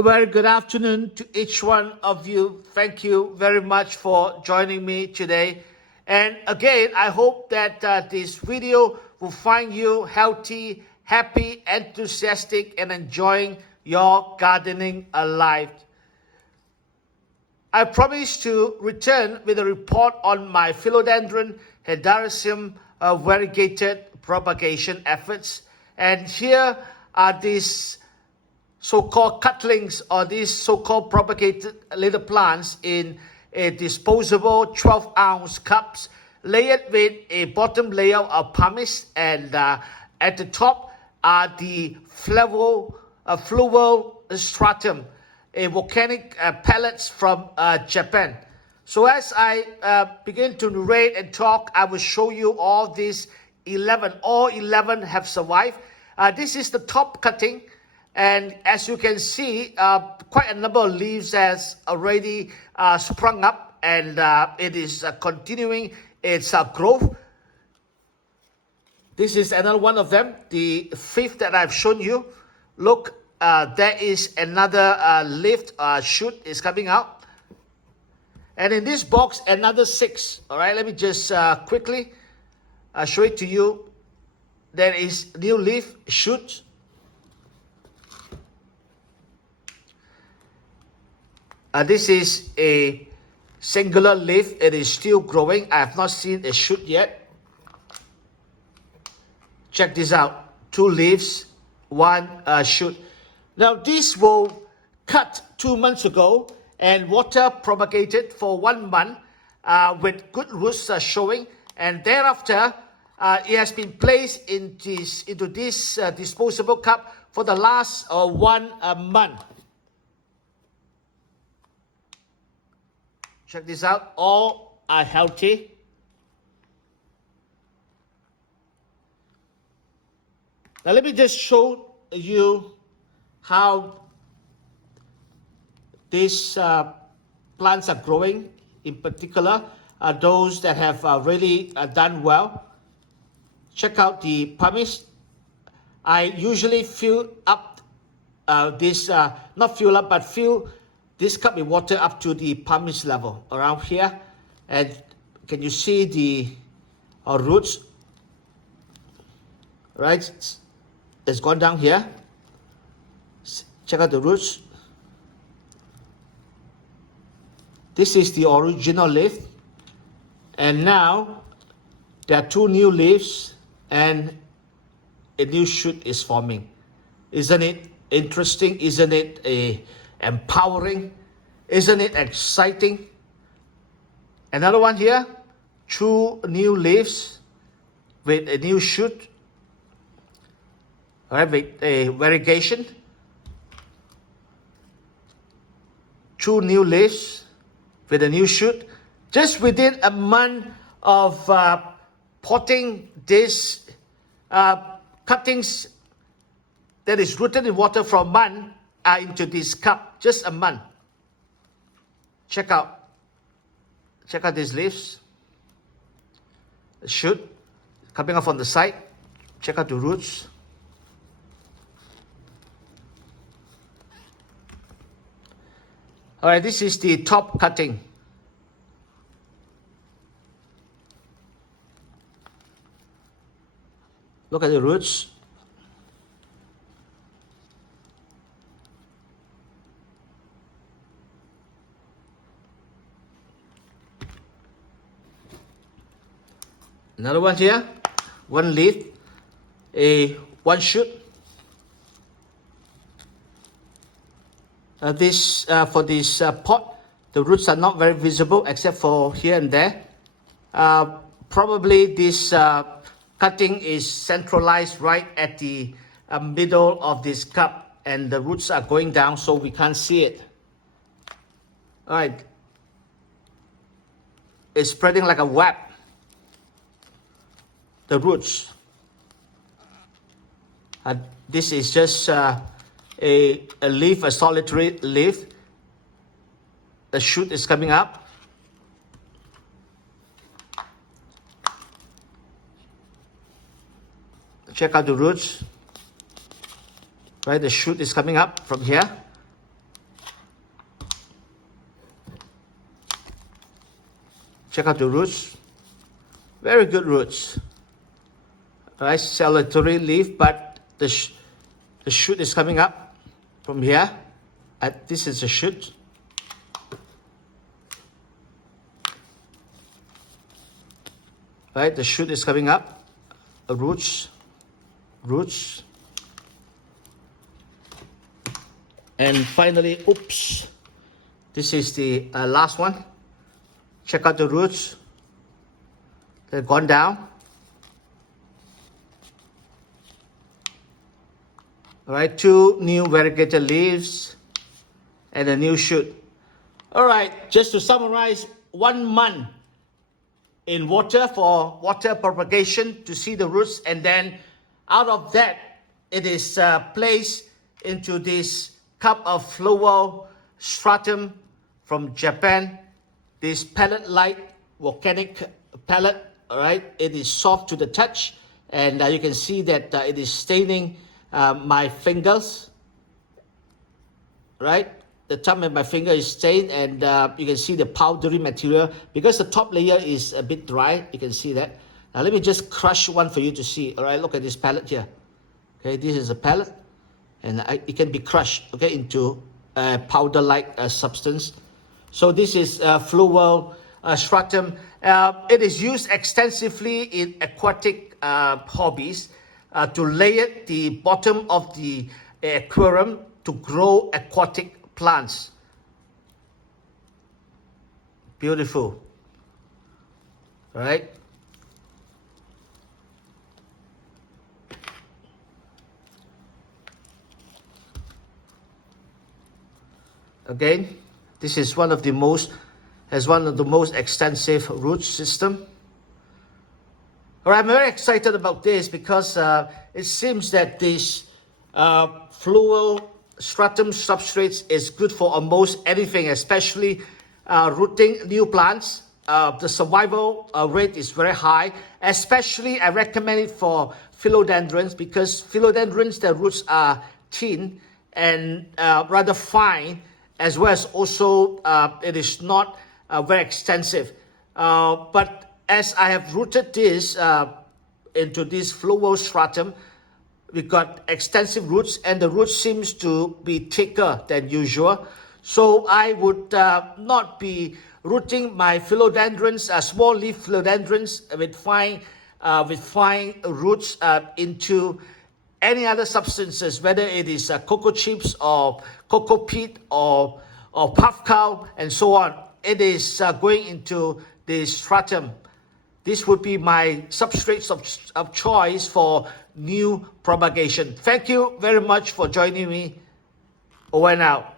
A very good afternoon to each one of you. Thank you very much for joining me today. And again, I hope that this video will find you healthy, happy, enthusiastic, and enjoying your gardening life. I promise to return with a report on my Philodendron, Hederaceum, variegated propagation efforts. And here are these so-called cutlings or these so-called propagated little plants in a disposable 12-ounce cups layered with a bottom layer of pumice, and at the top are the Fluval Stratum, a volcanic pellets from Japan. So as I begin to narrate and talk, I will show you all these 11. All 11 have survived. This is the top cutting. And as you can see, quite a number of leaves has already sprung up, and it is continuing its growth. This is another one of them, the fifth that I've shown you. Look, there is another leaf shoot is coming out. And in this box, another 6. All right, let me just quickly show it to you. There is new leaf shoot. This is a singular leaf. It is still growing. I have not seen a shoot yet. Check this out. 2 leaves, 1 shoot. Now this will cut 2 months ago and water propagated for 1 month with good roots showing. And thereafter, it has been placed into this disposable cup for the last 1 month. Check this out, all are healthy. Now let me just show you how these plants are growing. In particular, those that have really done well. Check out the pumice. I usually fill up not fill up, but fill this cup with water up to the pumice level around here. And can you see the roots? Right, it's gone down here. Check out the roots. This is the original leaf. And now there are 2 new leaves and a new shoot is forming. Isn't it interesting? Isn't it empowering? Isn't it exciting? Another one here, 2 new leaves with a new shoot. All right, with a variegation. 2 new leaves with a new shoot. Just within a month of potting this cuttings that is rooted in water for a month into this cup, just a month. Check out these leaves. The shoot coming up on the side. Check out the roots. All right, this is the top cutting. Look at the roots. Another one here, 1 leaf, 1 shoot. For this pot, the roots are not very visible except for here and there. Probably this cutting is centralized right at the middle of this cup, and the roots are going down so we can't see it. All right, it's spreading like a web. The roots. This is just a leaf, a solitary leaf. The shoot is coming up. Check out the roots. Right, the shoot is coming up from here. Check out the roots. Very good roots. Right, solitary leaf, but the shoot is coming up from here. This is a shoot. Right, the shoot is coming up. Roots. And finally, oops, this is the last one. Check out the roots. They've gone down. All right, 2 new variegated leaves and a new shoot. All right, just to summarize, 1 month in water for water propagation to see the roots, and then out of that, it is placed into this cup of Fluval Stratum from Japan. This pellet-like volcanic pellet, all right, it is soft to the touch, and you can see that it is staining my fingers, right? The thumb of my finger is stained, and you can see the powdery material because the top layer is a bit dry. You can see that. Now let me just crush one for you to see. All right, look at this pellet here. Okay, this is a pellet, and it can be crushed, okay, into a powder-like substance. So this is Fluval Stratum. It is used extensively in aquatic hobbies to layer the bottom of the aquarium to grow aquatic plants. Beautiful. All right. Again, this is one of the most extensive root system. All right, I'm very excited about this because it seems that this Fluval Stratum substrates is good for almost anything, especially rooting new plants. The survival rate is very high. Especially, I recommend it for philodendrons because philodendrons, their roots are thin and rather fine, as well as also it is not very extensive. But as I have rooted this into this Fluval Stratum, we got extensive roots, and the roots seems to be thicker than usual. So I would not be rooting my philodendrons, small leaf philodendrons with fine roots into any other substances, whether it is cocoa chips or cocoa peat or puff cow and so on. It is going into the stratum. This would be my substrates of choice for new propagation. Thank you very much for joining me. Over and out.